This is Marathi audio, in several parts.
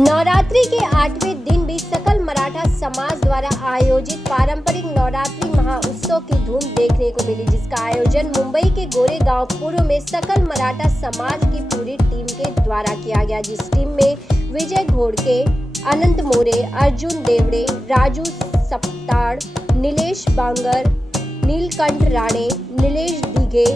नवरात्रि के 8वें दिन भी सकल मराठा समाज द्वारा आयोजित पारंपरिक नवरात्रि महाउत्सव की धूम देखने को मिली, जिसका आयोजन मुंबई के गोरेगांव पूर्व में सकल मराठा समाज की पूरी टीम के द्वारा किया गया, जिस टीम में विजय घोड़के, अनंत मोरे, अर्जुन देवड़े, राजू सप्ताड़, नीलेश बांगर, नीलकंठ राणे, नीलेश दिघे,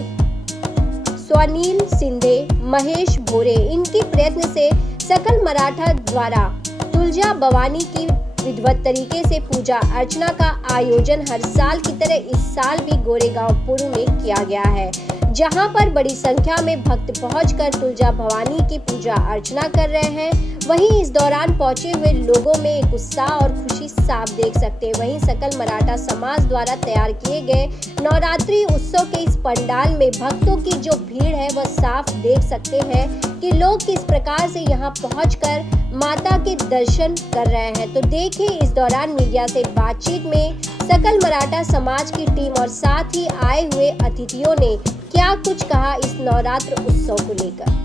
स्वनील सिंधे, महेश भोरे, इनके प्रयत्न से सकल मराठा द्वारा तुलजा भवानी की विधिवत तरीके से पूजा अर्चना का आयोजन हर साल की तरह इस साल भी गोरेगांव पूर्व में किया गया है, जहां पर बड़ी संख्या में भक्त पहुंचकर तुलजा भवानी की पूजा अर्चना कर रहे हैं। वहीं इस दौरान पहुंचे हुए लोगों में एक उत्साह और खुशी साफ देख सकते हैं। वहीं सकल मराठा समाज द्वारा तैयार किए गए नवरात्रि उत्सव के इस पंडाल में भक्तों की जो भीड़ है वह साफ देख सकते हैं कि लोग किस प्रकार से यहां पहुंचकर माता के दर्शन कर रहे हैं। तो देखिए इस दौरान मीडिया से बातचीत में सकल मराठा समाज की टीम और साथ ही आए हुए अतिथियों ने क्या कुछ कहा इस नवरात्र उत्सव को लेकर।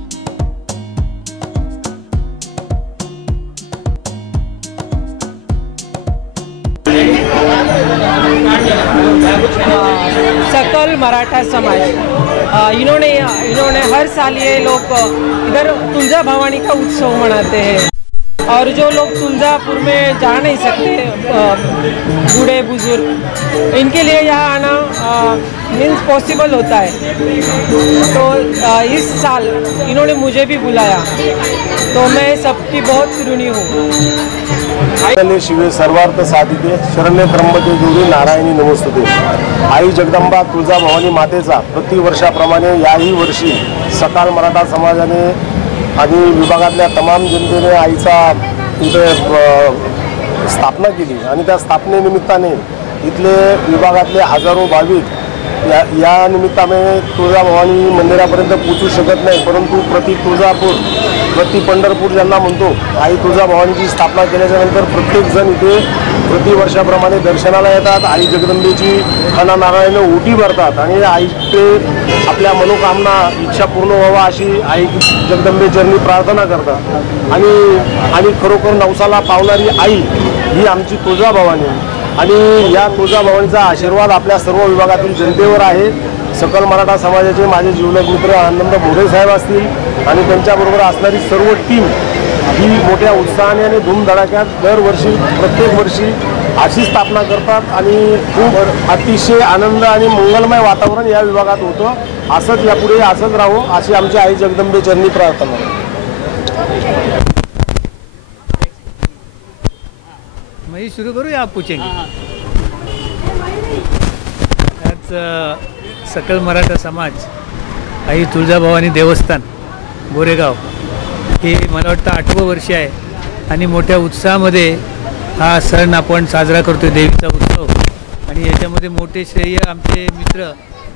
सकल मराठा समाज इन्होंने हर साल ये लोग इधर तुलजा भवानी का उत्सव मनाते हैं, और जो लोग तुलजापुर में जा नहीं सकते, बूढ़े बुजुर्ग, इनके लिए यहाँ आना मीन्स पॉसिबल होता है। तो इस साल इन्होंने मुझे भी बुलाया, तो मैं सबकी बहुत ऋणी हूँ। शिवे सर्वार्थ साधिते शरण्य त्र्यंबके गौरी नारायणी नमोस्तुते। आई जगदंबा तुळजा भवानी मातेचा प्रतिवर्षाप्रमाणे याही वर्षी सकाळ मराठा समाजाने आणि विभागातल्या तमाम जनतेने आईचा इथे स्थापना केली, आणि त्या स्थापनेनिमित्ताने इथले विभागातले हजारो भाविक या निमित्ताने तुळजा भवानी मंदिरापर्यंत पोहोचू शकत नाही, परंतु प्रति तुळजापूर, प्रति पंढरपूर ज्यांना म्हणतो, आई तुळजा भवानीची स्थापना केल्याच्या नंतर प्रत्येक जण इथे प्रतिवर्षाप्रमाणे दर्शनाला येतात। आई जगदंबेची खना नारायण ओटी भरतात आणि आईचे आपल्या मनोकामना इच्छा पूर्ण व्हावा अशी आई जगदंबे चरणी प्रार्थना करतात। आणि खरोखर नवसाला पावणारी आई ही आमची तुळजा भवानी, आणि या तुळजा भवानीचा आशीर्वाद आपल्या सर्व विभागातील जनतेवर आहे। सकल मराठा समाजाचे माझे जीवलग मित्र आनंद मोरे साहेब असतील आणि त्यांच्याबरोबर असणारी सर्व टीम ही मोठ्या उत्साहाने आणि धूमधडाक्यात दरवर्षी प्रत्येक वर्षी अशी स्थापना करतात, आणि खूप अतिशय आनंद आणि मंगलमय वातावरण या विभागात होतं। असंच यापुढे असंच राहो अशी आमची आई जगदंबे चरणी प्रार्थना। मैं शुरू करूँ या आप पूछेंगे? आज सकल मराठा समाज आई तुळजाभवानी देवस्थान गोरेगाव हे मला वाटतं 8वं वर्ष आहे, आणि मोठ्या उत्साहामध्ये हा सण आपण साजरा करतो, देवीचा उत्सव। आणि याच्यामध्ये मोठे श्रेय आमचे मित्र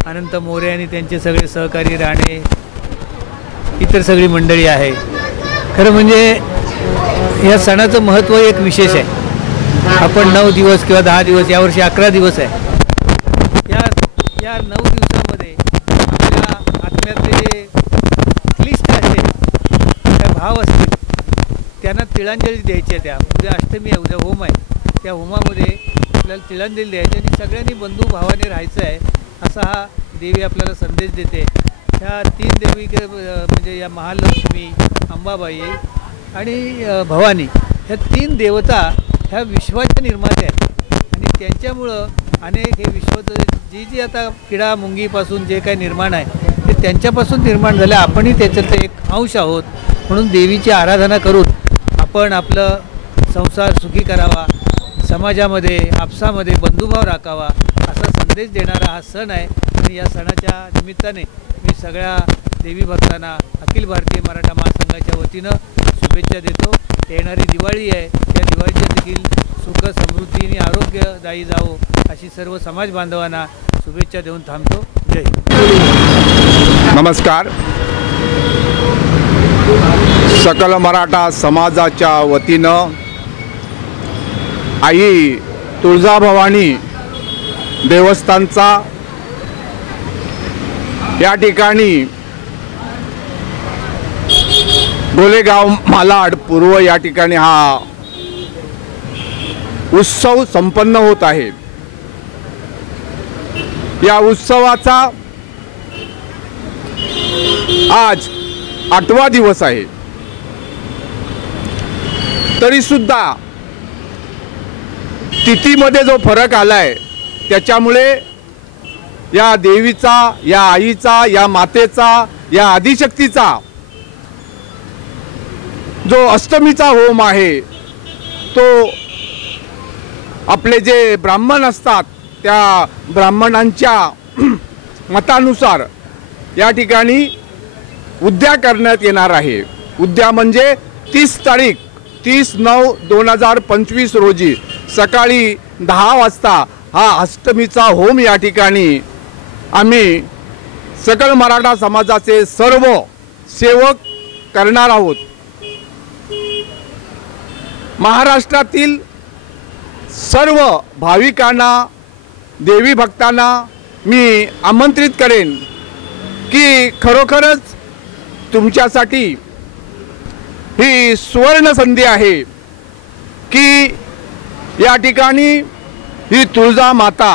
अनंत मोरे आणि त्यांचे सगळे सहकारी, राणे, इतर सगळी मंडळी आहे। खरं म्हणजे या सणाचं महत्त्व एक विशेष आहे। आपण 9 दिवस किंवा 10 दिवस, यावर्षी 11 दिवस आहे। या 9 दिवसामध्ये आपल्या आत्म्यातले जे क्लिष्ट असते, त्या भाव असतील, त्यांना तिळांजली द्यायची आहे। त्या उद्या अष्टमी आहे, उद्या होम आहे, त्या होमामध्ये आपल्याला तिळांजली द्यायची आणि सगळ्यांनी बंधू भावाने राहायचं आहे, असा हा देवी आपल्याला संदेश देते। ह्या 3 देवी म्हणजे या महालक्ष्मी, अंबाबाई आणि भवानी, ह्या 3 देवता ह्या विश्वाच्या निर्मात्या आहेत, आणि त्यांच्यामुळं अनेक हे विश्वाचं जी आता किडा मुंगीपासून जे काही निर्माण आहे ते त्यांच्यापासून निर्माण झालं। आपणही त्याच्यातलं एक अंश आहोत, म्हणून देवीची आराधना करून आपण आपलं संसार सुखी करावा, समाजामध्ये आपसामध्ये बंधुभाव राखावा असा संदेश देणारा हा सण आहे। आणि या सणाच्या निमित्ताने मी सगळ्या देवी भक्तांना अखिल भारतीय मराठा महासंघाच्या वतीनं शुभेच्छा देतो। येणारी दिवाळी आहे, त्या दिवाळीच्या देखील सुख समृद्धी आणि आरोग्यदायी जावो अशी सर्व समाज बांधवांना शुभेच्छा देऊन थांबतो। जय हिंद। नमस्कार। सकल मराठा समाजाच्या वतीनं आई तुळजाभवानी देवस्थानचा या ठिकाणी गोलेगाव मालाड पूर्व या ठिकाणी हा उत्सव संपन्न होत आहे। या उत्सवाचा आज 8वा दिवस आहे। तरी सुद्धा तिथीमध्ये जो फरक आलाय त्याच्यामुळे या देवीचा, या आईचा, या मातेचा, या आदिशक्तीचा जो अष्टमीचा होम आहे तो आपले जे ब्राह्मण असतात त्या ब्राह्मणांच्या मतानुसार या ठिकाणी उद्या करण्यात येणार आहे। उद्या म्हणजे 30 तारीख 30/9/2025 रोजी सकाळी 10 वाजता हा अष्टमीचा होम या ठिकाणी आम्ही सकल मराठा समाजाचे सर्व सेवक करणार आहोत। महाराष्ट्रातील सर्व भाविकांना, देवी भक्तांना मी आमंत्रित करेन की खरोखरच तुमच्यासाठी ही सुवर्ण संधी आहे की या ठिकाणी ही तुळजा माता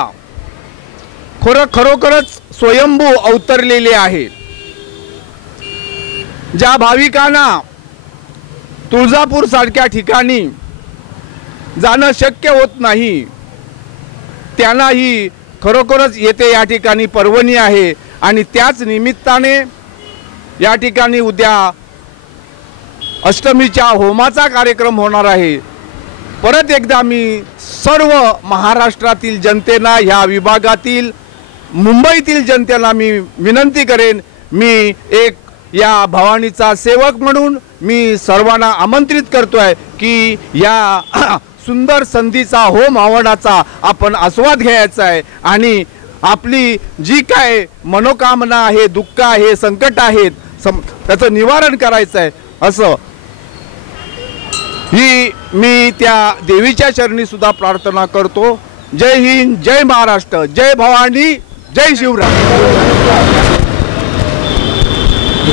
खरोखरच स्वयंभू अवतरलेली आहे। ज्या भाविकांना तुळजापूर सारख्या ठिकाणी जाणं शक्य होत नाही त्यांना ही खरोखरच येथे या ठिकाणी पर्वणी आहे आणि त्याच निमित्ताने या ठिकाणी उद्या अष्टमीच्या होमाचा कार्यक्रम होणार आहे। परत एकदा मी सर्व महाराष्ट्रातील जनतेला, ह्या विभागातील मुंबईतील जनतेला मी विनंती करेन, मी एक या भवानीचा सेवक म्हणून मी सर्वांना आमंत्रित करतोय की या सुंदर संधीचा होम हवनाचा आपण आस्वाद घ्यायचा आहे आणि आपली जी काय मनोकामना आहे, दुःख आहे, संकट आहेत त्याचं निवारण करायचं आहे असं ही मी त्या देवीच्या चरणी सुद्धा प्रार्थना करतो। जय हिंद, जय महाराष्ट्र, जय भवानी, जय शिवराय।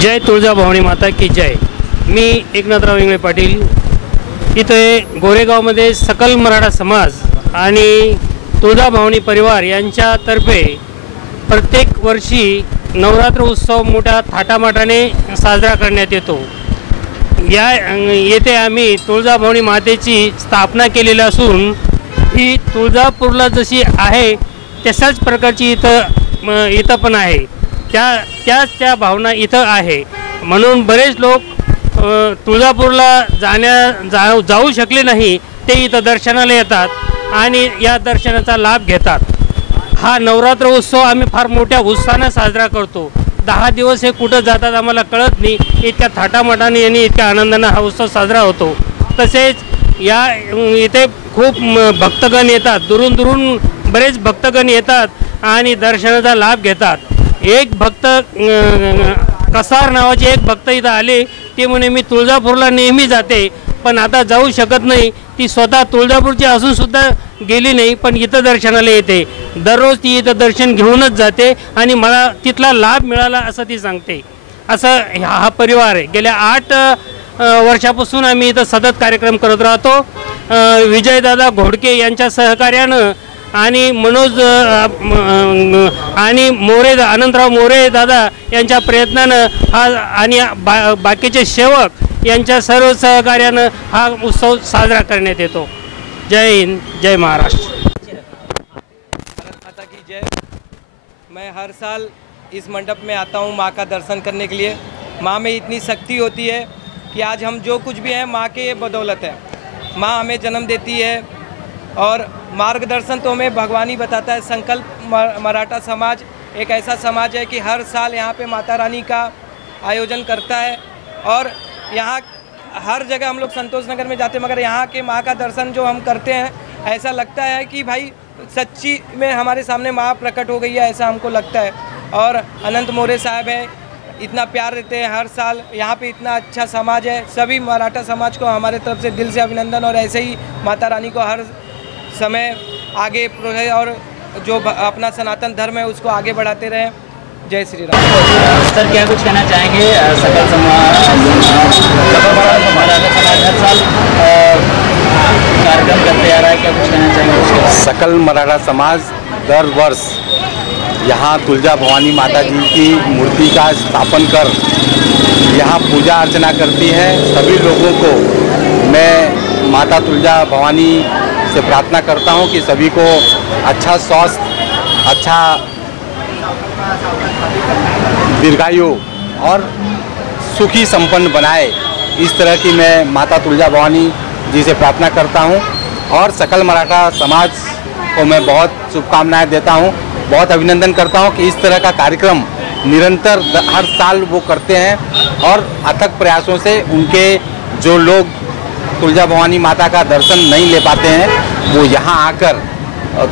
जय तुळजा भवानी माता की जय। मी एकनाथराव इंगळे पाटील इथे गोरेगावमध्ये सकल मराठा समाज आणि तुळजा भवानी परिवार यांच्यातर्फे प्रत्येक वर्षी नवरात्र उत्सव मोठ्या थाटामाटाने साजरा करण्यात येतो। येथे आम्ही तुळजा भवानी मातेची स्थापना केलेली असून ही तुळजापूरला जशी आहे तशाच प्रकारची इथं पण आहे, त्या भावना इथं आहे। म्हणून बरेच लोक तुळजापूरला जाऊ शकले नाही ते इथं दर्शनाला येतात आणि या दर्शनाचा लाभ घेतात। हा नवरात्र उत्सव आम्ही फार मोठ्या उत्साहाने साजरा करतो। 10 दिवस हे कुठं जातात आम्हाला कळत नाही, इतक्या थाटामाटाने आणि इतक्या आनंदाने हा उत्सव साजरा होतो। तसेच इथे खूप भक्तगण येतात, दुरून बरेच भक्तगण येतात आणि दर्शनाचा लाभ घेतात। एक भक्त कसार नावाचे एक भक्त इथं आले, ते म्हणे मी तुळजापूरला नेहमी जाते पण आता जाऊ शकत नाही। ती स्वतः तुळजापूरची असून सुद्धा गेली नाही पण इथं दर्शनाला येते। दररोज ती इथं दर्शन घेऊनच जाते आणि मला तिथला लाभ मिळाला असं ती सांगते। असं हा परिवार आहे। गेल्या 8 वर्षापासून आम्ही इथं सतत कार्यक्रम करत राहतो। विजयदादा घोडके यांच्या सहकार्यानं आणि मनोज आणि अनंतराव मोरे दादा यांच्या प्रयत्नानं हा आणि बाकीचे सेवक यांच्या सर्व सहकार्यानं हा उत्सव साजरा करण्यात येतो। जय हिंद, जय महाराष्ट्र। भारत माता की जय। मैं हर साल इस मंडप में आता हूँ माँ का दर्शन करने के लिए। माँ में इतनी शक्ति होती है कि आज हम जो कुछ भी हैं माँ के बदौलत है। माँ हमें जन्म देती है और मार्गदर्शन तो हमें भगवान ही बताता है। संकल्प मराठा समाज एक ऐसा समाज है कि हर साल यहाँ पे माता रानी का आयोजन करता है और यहाँ हर जगह हम लोग संतोष नगर में जाते हैं, मगर यहाँ के माँ का दर्शन जो हम करते हैं ऐसा लगता है कि भाई सच्ची में हमारे सामने माँ प्रकट हो गई है, ऐसा हमको लगता है। और अनंत मोरे साहब है, इतना प्यार देते हैं हर साल। यहाँ पे इतना अच्छा समाज है। सभी मराठा समाज को हमारे तरफ से दिल से अभिनंदन और ऐसे ही माता रानी को हर समय आगे और जो अपना सनातन धर्म है उसको आगे बढ़ाते रहें। जय श्री राम। सर क्या कुछ कहना चाहेंगे? सकल समाज हर साल कार्यक्रम करते आ रहा है, क्या कुछ कहना चाहेंगे उसके बाद? सकल मराठा समाज दर वर्ष यहाँ तुलजा भवानी माता जी की मूर्ति का स्थापन कर यहाँ पूजा अर्चना करती है। सभी लोगों को मैं माता तुलजा भवानी से प्रार्थना करता हूँ कि सभी को अच्छा स्वास्थ्य, अच्छा दीर्घायु और सुखी संपन्न बनाए, इस तरह की मैं माता तुलजा भवानी जी से प्रार्थना करता हूँ। और सकल मराठा समाज को मैं बहुत शुभकामनाएं देता हूँ, बहुत अभिनंदन करता हूँ कि इस तरह का कार्यक्रम निरंतर हर साल वो करते हैं और अथक प्रयासों से उनके जो लोग तुलजा भवानी माता का दर्शन नहीं ले पाते हैं वो यहाँ आकर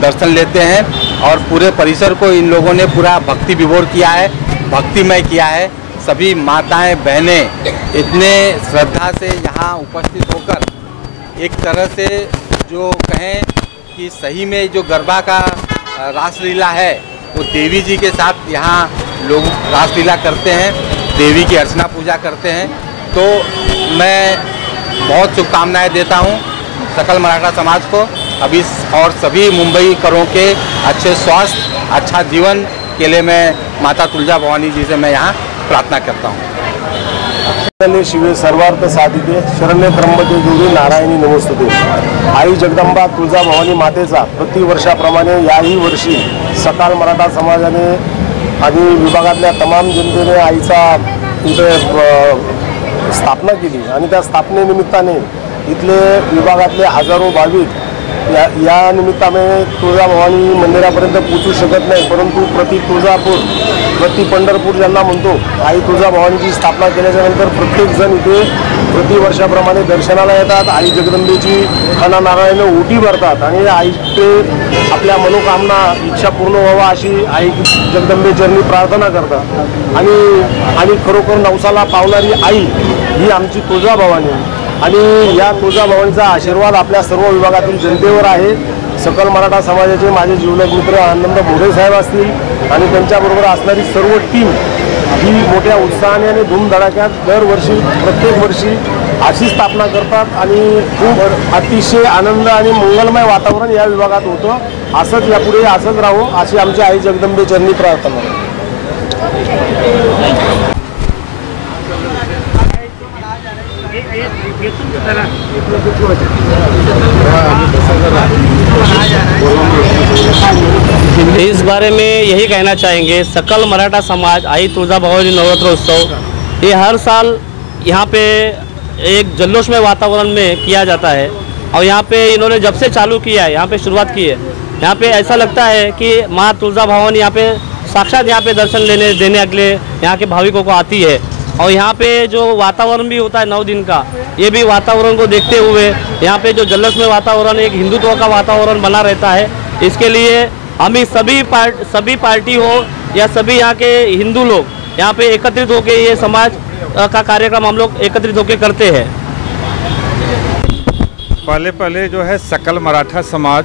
दर्शन लेते हैं। और पूरे परिसर को इन लोगों ने पूरा भक्ति विभोर किया है, भक्तिमय किया है। सभी माताएं बहनें इतने श्रद्धा से यहाँ उपस्थित होकर एक तरह से जो कहें कि सही में जो गरबा का रासलीला है वो देवी जी के साथ यहाँ लोग रासलीला करते हैं, देवी की अर्चना पूजा करते हैं। तो मैं बहुत शुभकामनाएं देता हूँ सकल मराठा समाज को अभी, और सभी मुंबई करों के अच्छे स्वास्थ्य, अच्छा जीवन के लिए मैं माता तुलजा भवानी जी से मैं यहाँ प्रार्थना करता हूँ। शिवे सर्वार्थ साधिते शरण्य त्र्यंबके गौरी नारायणी नमोस्तुते। आई जगदंबा तुळजा भवानी मातेचा प्रतिवर्षाप्रमाणे याही वर्षी सकाळ मराठा समाजाने आणि विभागातल्या तमाम जनतेने आईचा इथे स्थापना केली आणि त्या स्थापनेनिमित्ताने इथले विभागातले हजारो भाविक या निमित्ताने तुळजा भवानी मंदिरापर्यंत पोहोचू शकत नाही, परंतु प्रति तुळजापूर, प्रति पंढरपूर ज्यांना म्हणतो, आई तुळजा भवानीची स्थापना केल्याच्या नंतर प्रत्येकजण इथे प्रतिवर्षाप्रमाणे दर्शनाला येतात। आई जगदंबेची खना नारायण ओटी भरतात आणि आईचे आपल्या मनोकामना इच्छा पूर्ण व्हावा अशी आई जगदंबे चरणी प्रार्थना करतात। आणि खरोखर नवसाला पावणारी आई ही आमची तुळजा भवानी आणि या तुळजा भवानीचा आशीर्वाद आपल्या सर्व विभागातील जनतेवर आहे। सकल मराठा समाजाचे माझे जीवलग मित्र आनंद मोरे साहेब असतील आणि त्यांच्याबरोबर असणारी सर्व टीम ही मोठ्या उत्साहाने आणि धूमधडाक्यात दरवर्षी प्रत्येक वर्षी अशी स्थापना करतात आणि खूप अतिशय आनंद आणि मंगलमय वातावरण या विभागात होतं। असंच यापुढे असंच राहो अशी आमची आई जगदंबे चरणी प्रार्थना। इस बारे में यही कहना चाहेंगे, सकल मराठा समाज आई तुलजा भवानी नवरात्र उत्सव ये हर साल यहाँ पे एक जल्लोष में वातावरण में किया जाता है। और यहाँ पे इन्होंने जब से चालू किया है, यहाँ पे शुरुआत की है, यहाँ पे ऐसा लगता है कि माँ तुलजा भवानी यहाँ पे साक्षात यहाँ पे दर्शन देने अगले यहाँ के भाविकों को आती है। और यहाँ पे जो वातावरण भी होता है 9 दिन का, ये भी वातावरण को देखते हुए यहाँ पे जो जल्लोष में वातावरण, एक हिंदुत्व का वातावरण बना रहता है। इसके लिए हम सभी पार्टी हो या सभी यहाँ के हिंदू लोग यहाँ पे एकत्रित होकर ये समाज का कार्यक्रम हम लोग एकत्रित होकर करते हैं। पहले जो है सकल मराठा समाज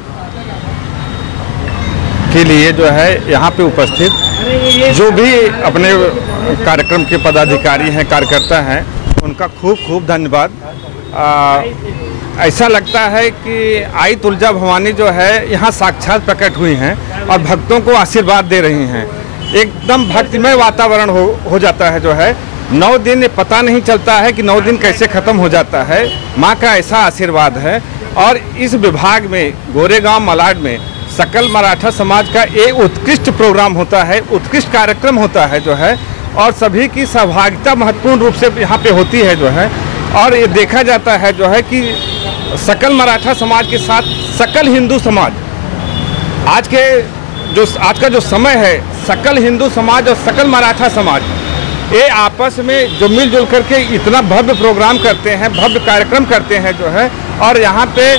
के लिए जो है यहाँ पे उपस्थित जो भी अपने कार्यक्रम के पदाधिकारी हैं, कार्यकर्ता हैं, उनका खूब खूब धन्यवाद। ऐसा लगता है कि आई तुलजा भवानी जो है यहाँ साक्षात प्रकट हुई हैं और भक्तों को आशीर्वाद दे रही हैं। एकदम भक्तिमय वातावरण हो जाता है। जो है 9 दिन पता नहीं चलता है कि 9 दिन कैसे ख़त्म हो जाता है। माँ का ऐसा आशीर्वाद है। और इस विभाग में गोरेगांव मलाड में सकल मराठा समाज का एक उत्कृष्ट प्रोग्राम होता है, उत्कृष्ट कार्यक्रम होता है जो है, और सभी की सहभागिता महत्वपूर्ण रूप से यहाँ पे होती है जो है। और ये देखा जाता है जो है कि सकल मराठा समाज के साथ सकल हिंदू समाज, आज का जो समय है, सकल हिंदू समाज और सकल मराठा समाज ये आपस में जो मिलजुल करके इतना भव्य प्रोग्राम करते हैं, भव्य कार्यक्रम करते हैं जो है। और यहाँ पे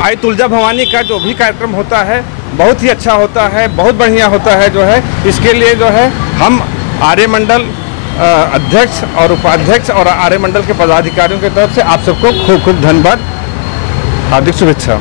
आई तुलजा भवानी का जो भी कार्यक्रम होता है बहुत ही अच्छा होता है, बहुत बढ़िया होता है जो है। इसके लिए जो है हम आर्य मंडल अध्यक्ष और उपाध्यक्ष और आर्य मंडल के पदाधिकारियों की तरफ से आप सबको खूब खूब धन्यवाद, हार्दिक शुभेच्छा।